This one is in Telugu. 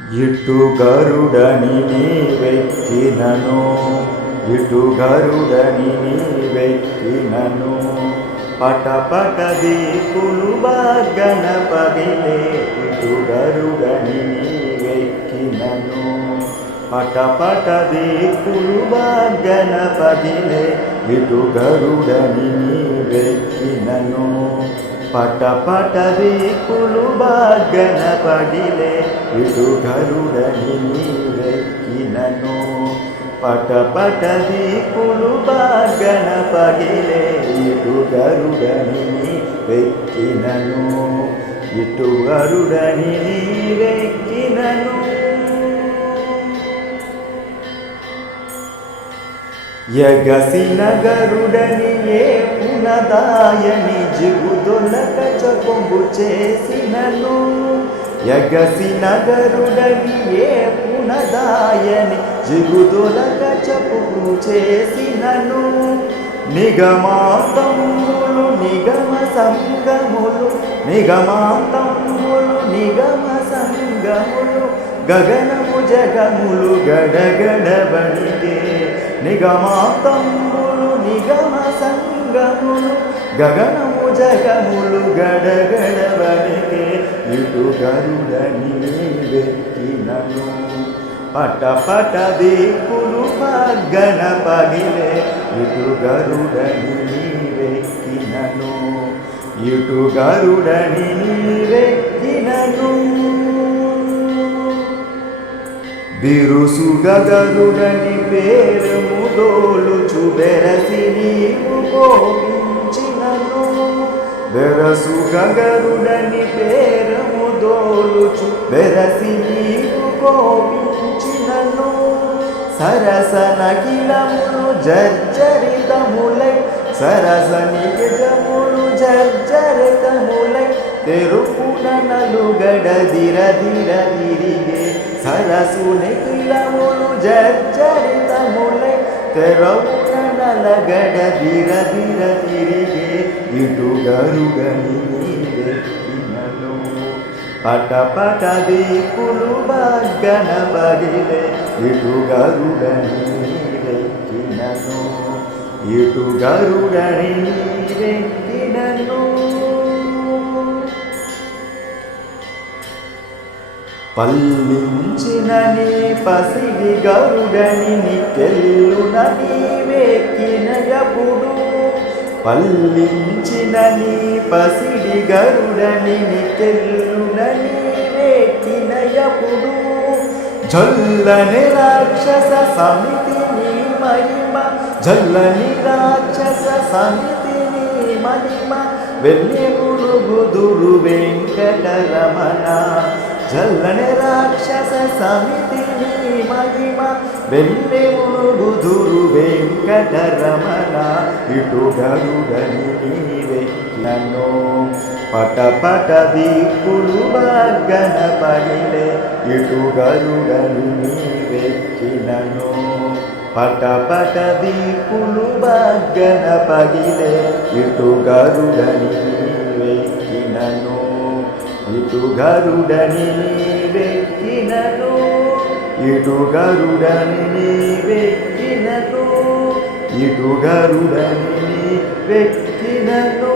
ఇటు గరుడని నీవెక్కినను, ఇటు గరుడని నీవెక్కినను, పటపట దీపులు బాగన పగిలే. ఇటు గరుడని నీవెక్కినను, పటపట దీపులు బాగన పగిలే. ఇటు గరుడని నీవెక్కినను, పటపట దీపులు బాగన పగిలే. ఇటు గరుడని నీవెక్కినను, పటపట దీపులు బాగన పగిలే. ఇటు గరుడని నీవెక్కినను, ఇటు గరుడని నీవెక్కినను. ఎగసిన గరుడని ఏ పునదాయని జిగుదొలక చకొంబు చేసినను, ఎగసిన గరుడని ఏ పునదాయని జిగుదొలక చకొంబు చేసినను. నిగమాంతములు నిగమ సంగములు, నిగమాంతములు నిగమ సంగములు, గగనము జగములు గడగడ వణిగే. నిగమాంతములు నిగమ సంగములు, గగనము జగములు గడగడ వణిగే. ఇటు గరుడని నీవెక్కినను, పటపట దీపులు బాగన పగిలే. ఇటు గరుడని నీవెక్కినను, ఇటు గరుడని నీవెక్కినను. బిరుసుగ గరుడని పేరము దోలుచు బెరసి నీవు కోపించినను, బెరసుగ గరుడని పేరము దోలుచు బెరసి నీవు కోపించినను. సరస నకిలములు జర్జరితములై, సరస నిజములు జర్జరితములై, తెరుపున నలుగడ దిర దిర తిరిగే. సరసు నిఖిలములు జర్జరితములై, తెరవున నలగడ దిర దిర తిరిగే. ఇటు గరుడని నీవెక్కినను, పటపట దీపులు బాగన పగిలే. ఇటు గరుడని నీవెక్కినను, ఇటు గరుడని నీవెక్కినను. పల్లించిన నీ పసిడి గరుడని నికెల్లున నీవెక్కినయపుడు, పల్లించిన నీ పసిడి గరుడని నికెల్లున నీవెక్కినయపుడు. జల్లని రాక్షస సమితి నీ మహిమ, జల్లని రాక్షస సమితి నీ మహిమ, వెన్నెములు గుదురు వెంకటరమణ. జల్లని రాక్షస సమితి నీ మహిమ, వెన్నెములు గుదురు వెంకటరమణ. ఇటు గరుడని నీవెక్కినను, పటపట దీపులు బాగన పగిలే. ఇటు గరుడని నీవెక్కినను, పటపట దీపులు బాగన పగిలే. ఇటు గరుడని నీవెక్కినను, ఇటు గరుడని నీవెక్కినను, ఇటు గరుడని నీవెక్కినను, ఇటు గరుడని నీవెక్కినను.